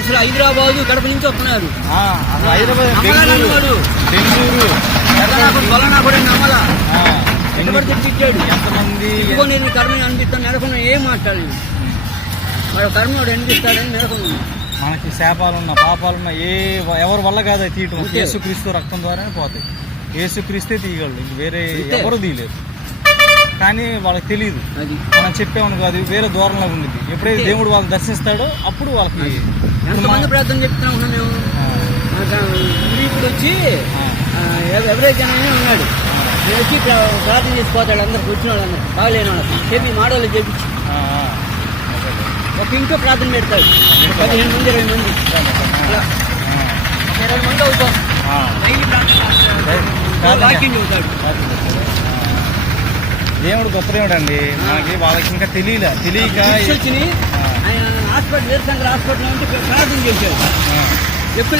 అసలు హైదరాబాద్ కడప నుంచి వస్తున్నారు. ఆ, అసలు హైదరాబాద్ నమ్మలా ఎంతమంది తెప్పించాడు ఎంతమంది ఇంకో నేను అనిపిస్తాను నెలకొన్న ఏం మాట్లాడలేదు. వాడు కర్మ వాడు అనిపిస్తాడని నెలకొన్నా మనకి శాపాలున్న పాపాలున్న ఏ ఎవరి వల్ల కాదు తీయటం. యేసుక్రీస్తు రక్తం ద్వారానే పోతాయి. యేసుక్రీస్తే తీయగలడు. ఇంక వేరే. ఎవరు తీయలేరు. కానీ వాళ్ళకి తెలియదు అది. మనం చెప్పామను కాదు వేరే దూరంలో ఉండింది ఎప్పుడైతే. దేవుడు వాళ్ళని దర్శిస్తాడో అప్పుడు వాళ్ళకి ఎంతమంది ప్రార్థన చెప్తున్నాం ఉన్నాం మేము? ఇప్పుడు వచ్చి ఆ, ఎవరైతే జనమే ఉన్నాడు. నేను వచ్చి ప్రా- ప్రార్థన చేసి పోతాడు అందరికి వచ్చిన వాళ్ళందరూ. బాగలేని వాళ్ళకి చెప్పి మాడవాళ్ళు చేపించి. ఒక ఇంట్లో ప్రార్థన పెడతాడు. పదిహేను మంది ఇరవై మంది. ఇరవై మంది అవుతాం. డైలీ ప్రార్థన వాక్యం చెబుతాడు. దేవుడు గొప్ప దేవుడు అండి మనకి వాళ్ళకి ఇంకా తెలియలే. తెలియక ఆయన హాస్పిటల్ హాస్పిటల్ ప్రార్థన ఆ. ఎక్కువ